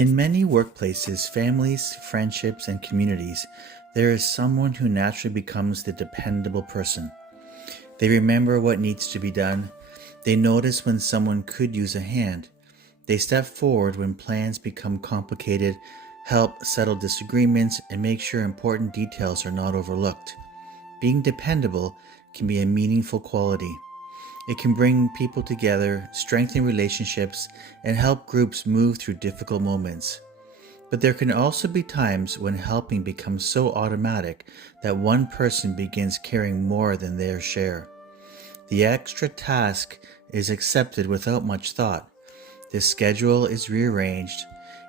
In many workplaces, families, friendships, and communities, there is someone who naturally becomes the dependable person. They remember what needs to be done. They notice when someone could use a hand. They step forward when plans become complicated, help settle disagreements, and make sure important details are not overlooked. Being dependable can be a meaningful quality. It can bring people together, strengthen relationships, and help groups move through difficult moments. But there can also be times when helping becomes so automatic that one person begins carrying more than their share. The extra task is accepted without much thought. The schedule is rearranged.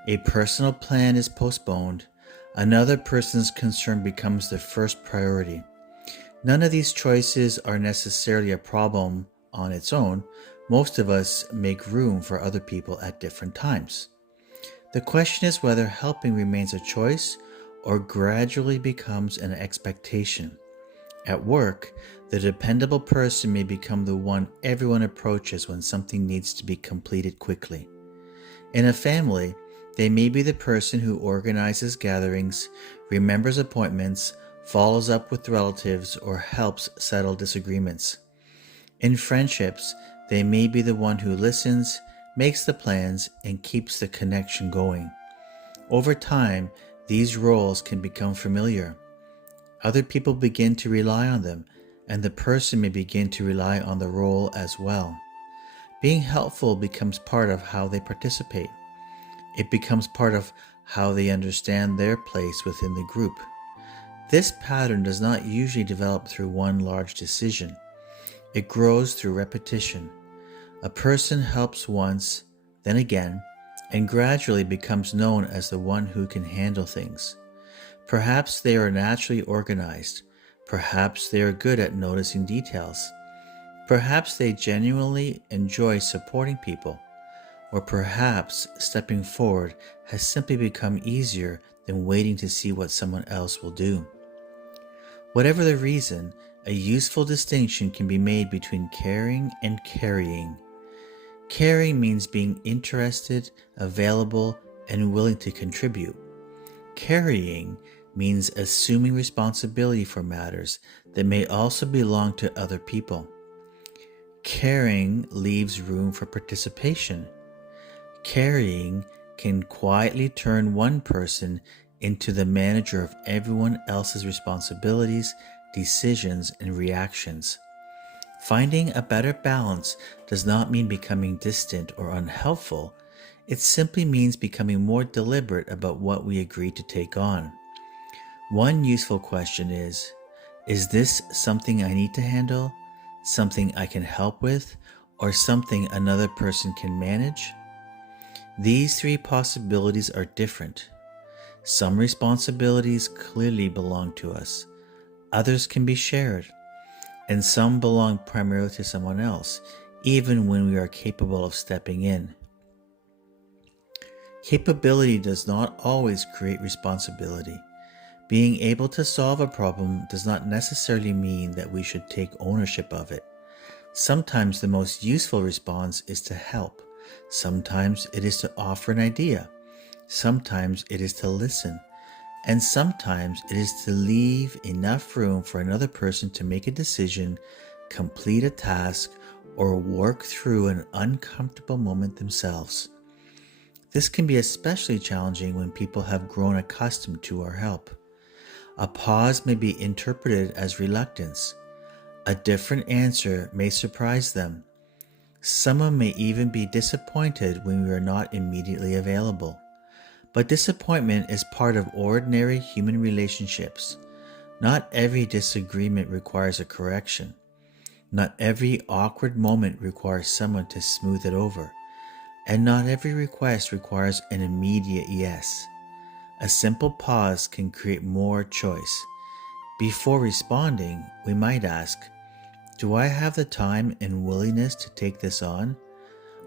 A personal plan is postponed. Another person's concern becomes the first priority. None of these choices are necessarily a problem on its own. Most of us make room for other people at different times. The question is whether helping remains a choice or gradually becomes an expectation. At work, the dependable person may become the one everyone approaches when something needs to be completed quickly. In a family, they may be the person who organizes gatherings, remembers appointments, follows up with relatives, or helps settle disagreements. In friendships, they may be the one who listens, makes the plans, and keeps the connection going. Over time, these roles can become familiar. Other people begin to rely on them, and the person may begin to rely on the role as well. Being helpful becomes part of how they participate. It becomes part of how they understand their place within the group. This pattern does not usually develop through one large decision. It grows through repetition. A person helps once, then again, and gradually becomes known as the one who can handle things. Perhaps they are naturally organized. Perhaps they are good at noticing details. Perhaps they genuinely enjoy supporting people. Or perhaps stepping forward has simply become easier than waiting to see what someone else will do. Whatever the reason, a useful distinction can be made between caring and carrying. Caring means being interested, available, and willing to contribute. Carrying means assuming responsibility for matters that may also belong to other people. Caring leaves room for participation. Carrying can quietly turn one person into the manager of everyone else's responsibilities, decisions, and reactions. Finding a better balance does not mean becoming distant or unhelpful. It simply means becoming more deliberate about what we agree to take on. One useful question is this something I need to handle, something I can help with, or something another person can manage? These three possibilities are different. Some responsibilities clearly belong to us. Others can be shared. And some belong primarily to someone else, even when we are capable of stepping in. Capability does not always create responsibility. Being able to solve a problem does not necessarily mean that we should take ownership of it. Sometimes the most useful response is to help. Sometimes it is to offer an idea. Sometimes it is to listen. And sometimes it is to leave enough room for another person to make a decision, complete a task, or work through an uncomfortable moment themselves. This can be especially challenging when people have grown accustomed to our help. A pause may be interpreted as reluctance. A different answer may surprise them. Someone may even be disappointed when we are not immediately available. But disappointment is part of ordinary human relationships. Not every disagreement requires a correction. Not every awkward moment requires someone to smooth it over. And not every request requires an immediate yes. A simple pause can create more choice. Before responding, we might ask, do I have the time and willingness to take this on?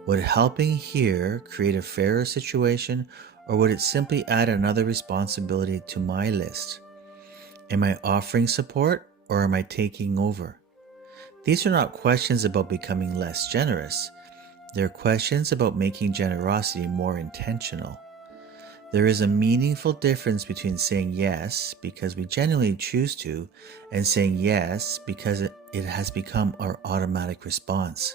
Would helping here create a fairer situation, or would it simply add another responsibility to my list? Am I offering support, or am I taking over? These are not questions about becoming less generous. They're questions about making generosity more intentional. There is a meaningful difference between saying yes because we genuinely choose to and saying yes because it has become our automatic response.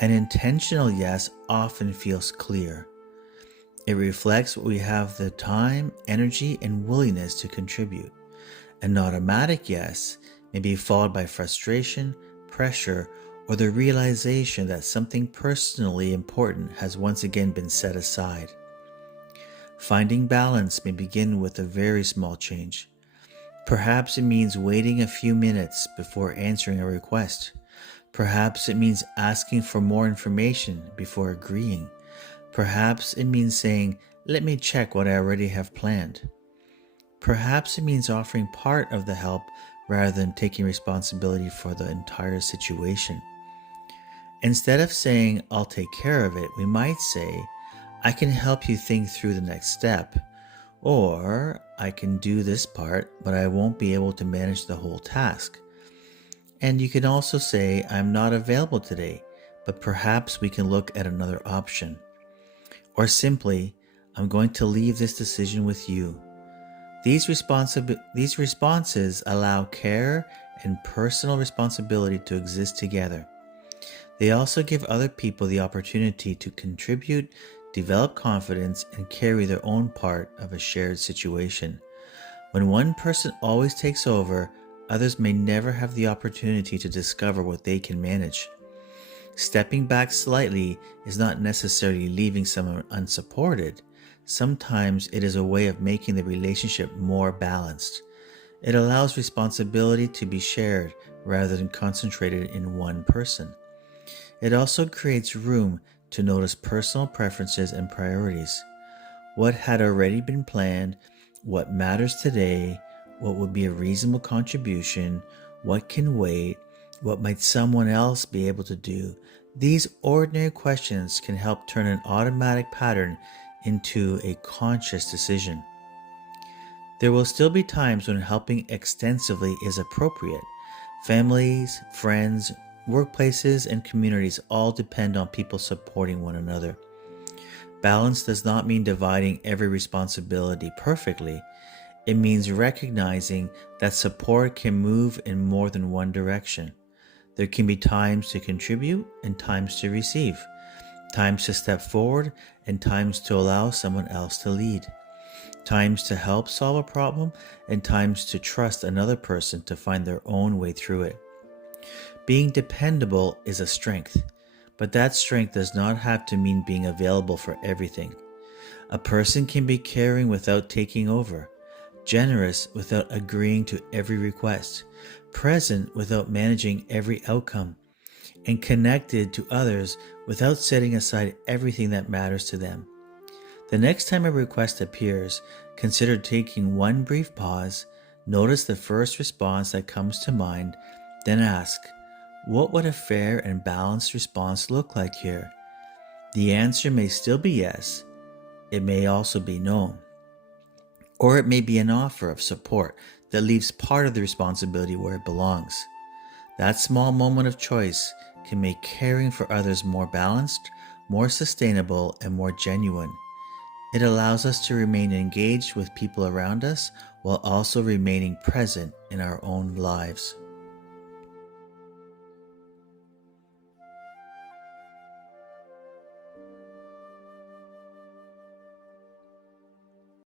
An intentional yes often feels clear. It reflects what we have the time, energy, and willingness to contribute. An automatic yes may be followed by frustration, pressure, or the realization that something personally important has once again been set aside. Finding balance may begin with a very small change. Perhaps it means waiting a few minutes before answering a request. Perhaps it means asking for more information before agreeing. Perhaps it means saying, "Let me check what I already have planned." Perhaps it means offering part of the help rather than taking responsibility for the entire situation. Instead of saying, "I'll take care of it," we might say, "I can help you think through the next step," or "I can do this part, but I won't be able to manage the whole task." And you can also say, "I'm not available today, but perhaps we can look at another option." Or simply, "I'm going to leave this decision with you." These responses allow care and personal responsibility to exist together. They also give other people the opportunity to contribute, develop confidence, and carry their own part of a shared situation. When one person always takes over, others may never have the opportunity to discover what they can manage. Stepping back slightly is not necessarily leaving someone unsupported. Sometimes it is a way of making the relationship more balanced. It allows responsibility to be shared rather than concentrated in one person. It also creates room to notice personal preferences and priorities. What had already been planned, what matters today, what would be a reasonable contribution, what can wait, what might someone else be able to do. These ordinary questions can help turn an automatic pattern into a conscious decision. There will still be times when helping extensively is appropriate. Families, friends, workplaces, and communities all depend on people supporting one another. Balance does not mean dividing every responsibility perfectly. It means recognizing that support can move in more than one direction. There can be times to contribute and times to receive, times to step forward and times to allow someone else to lead, times to help solve a problem and times to trust another person to find their own way through it. Being dependable is a strength, but that strength does not have to mean being available for everything. A person can be caring without taking over, generous without agreeing to every request, present without managing every outcome, and connected to others without setting aside everything that matters to them. The next time a request appears, consider taking one brief pause, notice the first response that comes to mind, then ask, what would a fair and balanced response look like here? The answer may still be yes. It may also be no. Or it may be an offer of support that leaves part of the responsibility where it belongs. That small moment of choice can make caring for others more balanced, more sustainable, and more genuine. It allows us to remain engaged with people around us while also remaining present in our own lives.